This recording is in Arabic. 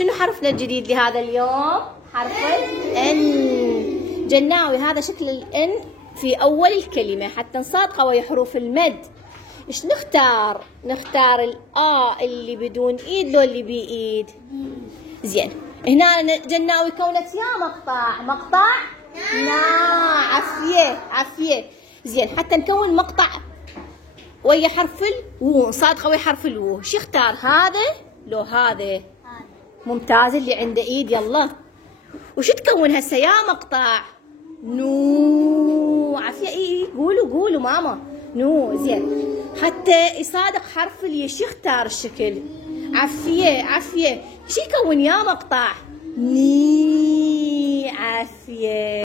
شنو حرفنا الجديد لهذا اليوم؟ حرف الN. جناوي هذا شكل الN في أول الكلمة حتى نصادقه ويا حروف المد. إيش نختار؟ نختار الآ اللي بدون إيد لو اللي بإيد؟ زين. هنا جناوي كونت يا مقطع عفية. زين، حتى نكون مقطع ويا حرف الو، نصادقه ويا حرف الو. شو اختار؟ هذا لو هذا؟ ممتاز، اللي عنده ايد. يلا، وش تكون هسه يا مقطع؟ نو. عافية. اي قولوا ماما. نو. زين، حتى يصادق حرف الياء شو يختار الشكل؟ عافية. شو يكون يا مقطع؟ ني. عافية.